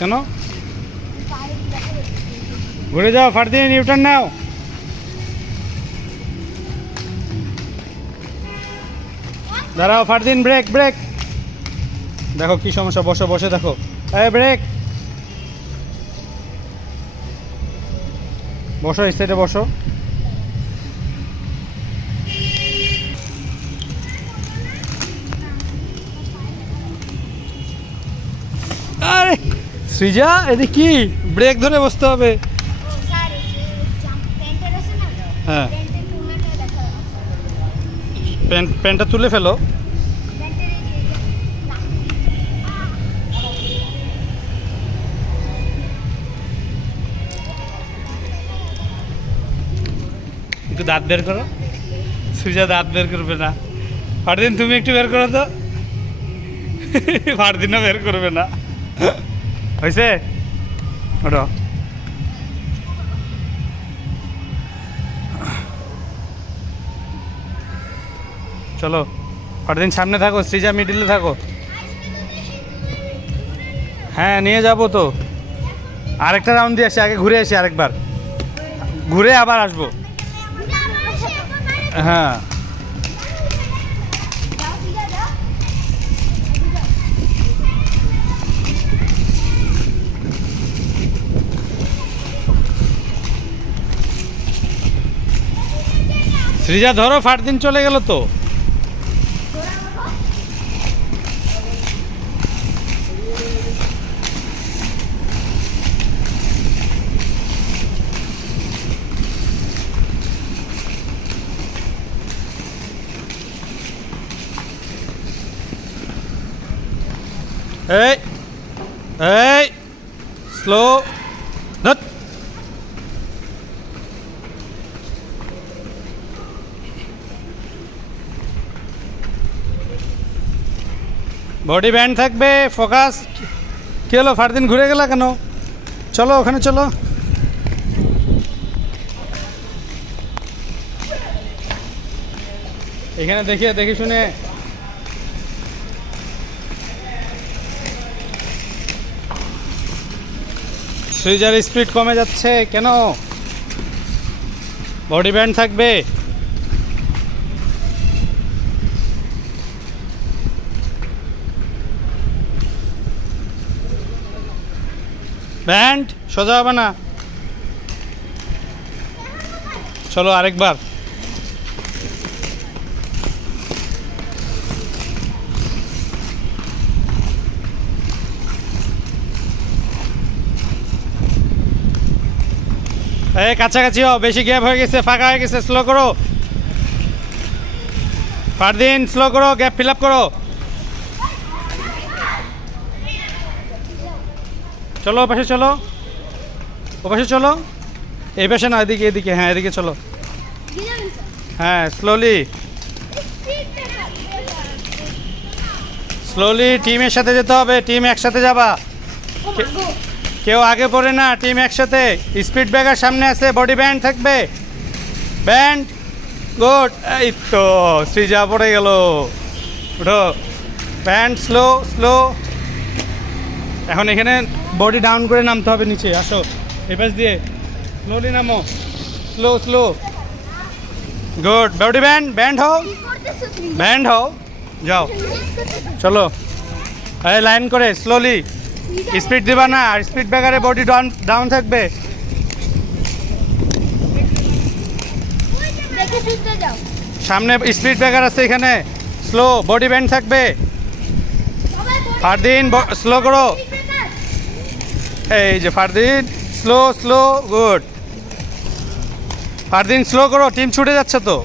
কেন? ঘুরে যাও, ফারদিন ইউটার্ন নাও। দাঁড়াও, ফারদিন ব্রেক ব্রেক দেখো কি সমস্যা, বসো, বসে দেখো। এই ব্রেক বসো, এই সাইডে বসো। আরে, সৃজা, এদিকে কি? ব্রেক ধরে বসতে হবে। হ্যাঁ। প্যান্ট, প্যান্টটা তুলে ফেলো। দাঁত বের করো। সৃজা দাঁত বের করবে না। ফারদিন তুমি একটু বের করো তো। ফারদিনও বের করবে না। হয়েছে? ওটা চলো ফারদিন সামনে থাকো, সৃজা মিডিলে থাকো। হ্যাঁ নিয়ে যাব তো। আরেকটা রাউন্ড দিয়ে আসি, আগে ঘুরে আসি আরেকবার। ঘুরে আবার আসব। হ্যাঁ। সৃজা ধরো ফাট দিন চলে গেল তো। এই এই স্লো ধত বডি ব্যান্ড থাকবে ফোকাস কি হলো, ফারদিন ঘুরে গেল কেন? চলো, ওখানে চলো। এখানে দেখিয়ে, দেখে শুনে। সুইজার স্পিড কমে যাচ্ছে কেন? বডি ব্যান্ড থাকবে। ব্যান্ড সোজা হবে না। চলো আরেকবার। এই, কাছাকাছি হও, বেশি গ্যাপ হয়ে গেছে, ফাঁকা হয়ে গেছে স্লো করো। ফারদিন স্লো করো গ্যাপ ফিল আপ করো। চলো ও পাশে চলো। ও পাশে চলো। এই পাশে না, এদিকে এদিকে হ্যাঁ এদিকে চলো। হ্যাঁ স্লোলি স্লোলি টিমের সাথে যেতে হবে টিম একসাথে যাবা। কেউ আগে পড়ে না টিম একসাথে। স্পিড ব্রেকার সামনে আছে বডি ব্যান্ড থাকবে। Bend good. এই তো সৃজা পড়ে গেল। উঠো। Bend slow slow. এখন এখানে বডি ডাউন করে নামতে হবে নিচে আসো। এপাশ দিয়ে। স্লোলি নামো। Slow slow. Good. Body bend bend হও। ব্যান্ড হও। যাও। চলো। লাইন করে স্লোলি স্পিড দিবা না আর স্পিড ব্রেকারে বডি ডাউন ডাউন থাকবে। সামনে স্পিড ব্রেকার আছে এখানে স্লো বডি ব্যান্ড থাকবে। ফারদিন স্লো করো। এই যে Fardin slow slow good. Fardin slow করো টিম ছুটে যাচ্ছে তো।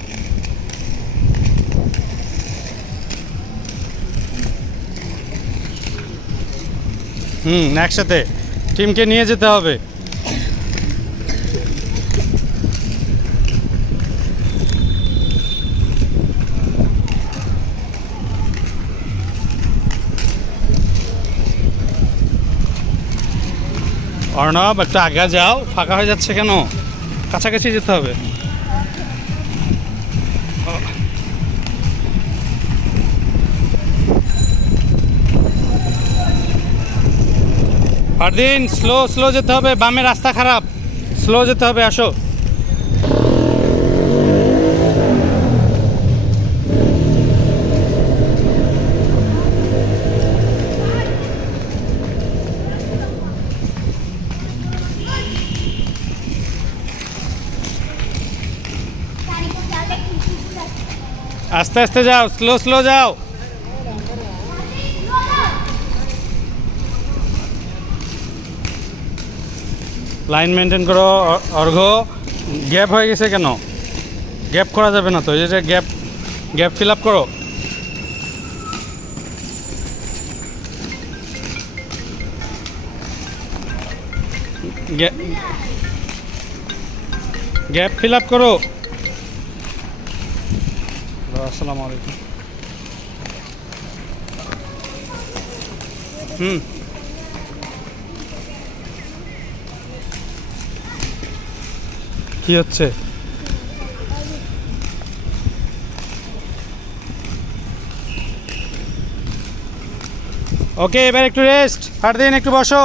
হুম, একসাথে। টিমকে নিয়ে যেতে হবে। অর্ণব, একটু আগে যাও। ফাঁকা হয়ে যাচ্ছে কেন? কাছাকাছি যেতে হবে। ফারদিন স্লো স্লো যেতে হবে, বামে রাস্তা খারাপ। স্লো যেতে হবে, আসো। আস্তে আস্তে যাও স্লো স্লো যাও। লাইন মেনটেন করো অর্ঘ। গ্যাপ হয়ে গেছে কেন? গ্যাপ করা যাবে না তো, এই যে গ্যাপ গ্যাপ ফিল আপ করো। গ্যাপ ফিল আপ করো। আসসালামু আলাইকুম। হুম। কি হচ্ছে? ওকে এবার একটু রেস্ট ফারদিন একটু বসো।